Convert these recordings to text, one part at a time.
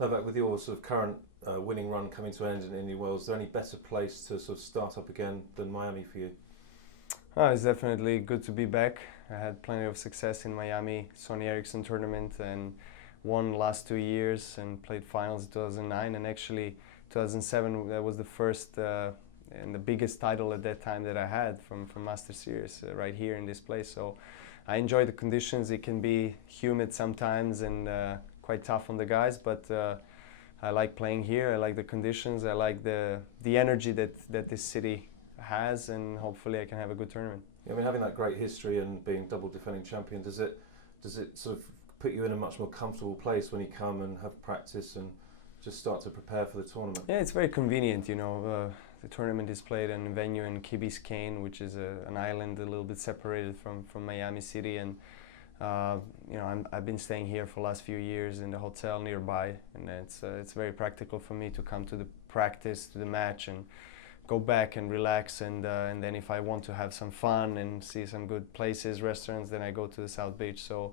Novak, with your sort of current winning run coming to an end in Indian Wells, is there any better place to sort of start up again than Miami for you? It's definitely good to be back. I had plenty of success in Miami, Sony Ericsson tournament, and won the last 2 years and played finals in 2009, and actually 2007 that was the first and the biggest title at that time that I had from Master Series right here in this place. So I enjoy the conditions. It can be humid sometimes and quite tough on the guys, but I like playing here. I like the conditions. I like the energy that this city has, and hopefully I can have a good tournament. I mean, having that great history and being double defending champion, does it sort of put you in a much more comfortable place when you come and have practice and just start to prepare for the tournament? Yeah, it's very convenient, you know. The tournament is played in a venue in Key Biscayne, which is an island a little bit separated from Miami City, and you know, I've been staying here for the last few years in the hotel nearby, and it's very practical for me to come to the practice, to the match, and go back and relax, and then if I want to have some fun and see some good places, restaurants, then I go to the South Beach. So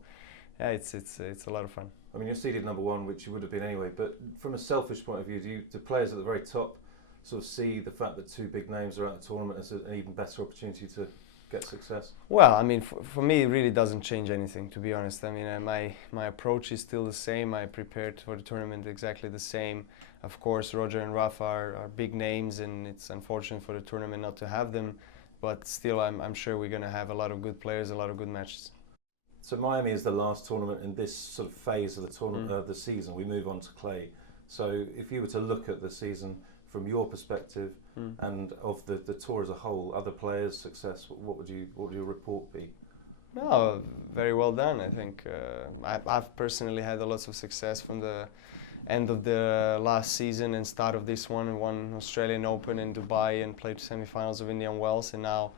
yeah, it's a lot of fun. I mean, you're seeded number one, which you would have been anyway, but from a selfish point of view, do players at the very top sort of see the fact that two big names are at the tournament as an even better opportunity to get success? Well, I mean, for me, it really doesn't change anything, to be honest. I mean, my approach is still the same. I prepared for the tournament exactly the same. Of course, Roger and Rafa are big names, and it's unfortunate for the tournament not to have them. But still, I'm sure we're going to have a lot of good players, a lot of good matches. So Miami is the last tournament in this sort of phase of the tournament, the season. We move on to clay. So if you were to look at the season from your perspective and of the tour as a whole, other players' success, what would your report be? No, very well done. I think I've personally had a lot of success from the end of the last season and start of this one. I won Australian Open in Dubai and played semi-finals of Indian Wells, and now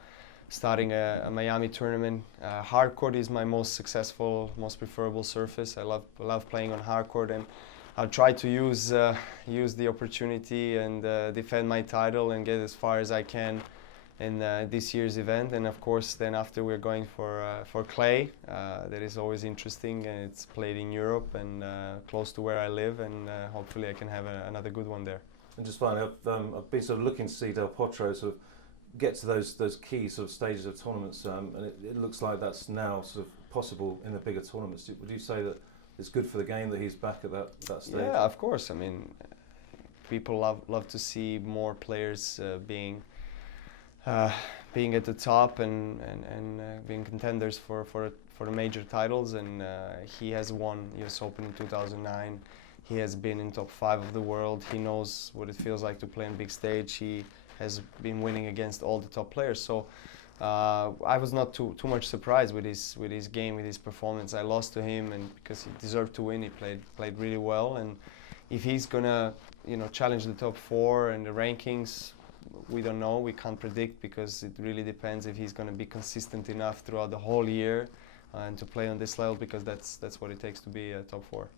starting a Miami tournament. Hardcourt is my most successful, most preferable surface. I love playing on hardcourt, and I'll try to use the opportunity and defend my title and get as far as I can in this year's event. And of course, then after we're going for clay. That is always interesting, and it's played in Europe and close to where I live, and hopefully I can have another good one there. And just finally, I've been sort of looking to see Del Potro sort of get to those key sort of stages of tournaments, and it looks like that's now sort of possible in the bigger tournaments. Would you say that it's good for the game that he's back at that stage? Yeah, of course. I mean, people love to see more players being at the top and being contenders for the major titles, and he has won US Open in 2009. He has been in top 5 of the world. He knows what it feels like to play on big stage. He has been winning against all the top players. So I was not too much surprised with his game, with his performance. I lost to him, and because he deserved to win, he played really well. And if he's gonna, challenge the top 4 and the rankings, we don't know. We can't predict, because it really depends if he's gonna be consistent enough throughout the whole year and to play on this level, because that's what it takes to be a top 4.